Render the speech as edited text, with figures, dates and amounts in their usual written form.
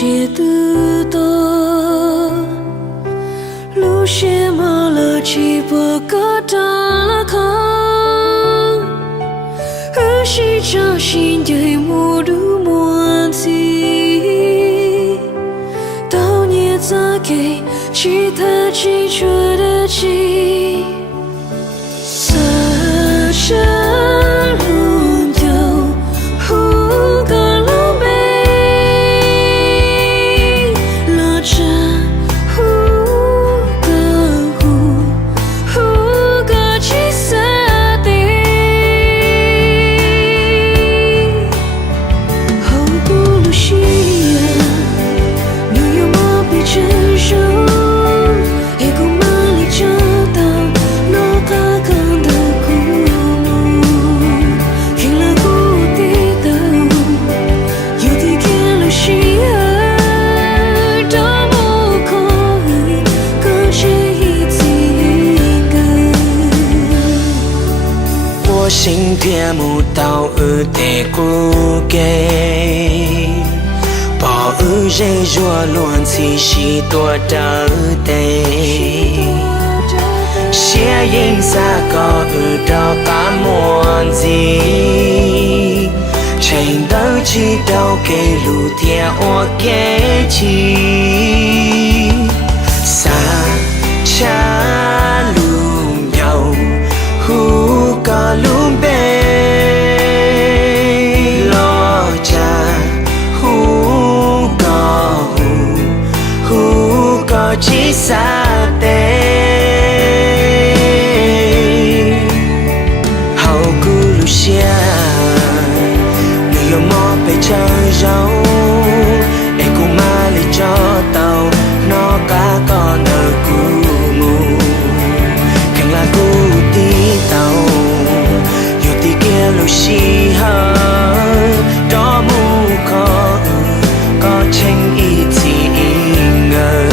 些的多，路线马了几波个大了空，而是掌心对目睹莫提，到年再给其他记住的记，撒着。心偏不到的孤给，把人若乱起许多的得，写影撒个的干莫子，情到起到给路天我给起，撒下路有呼个路。chỉ xa tê hầu cứ lu xia người yêu mò về chơi rau để cùng ma li cho tàu nó cá con ở cu mù càng là cu tí tàu yêu tí kia lu xi hơ đó mu có tranh ý thì ngờ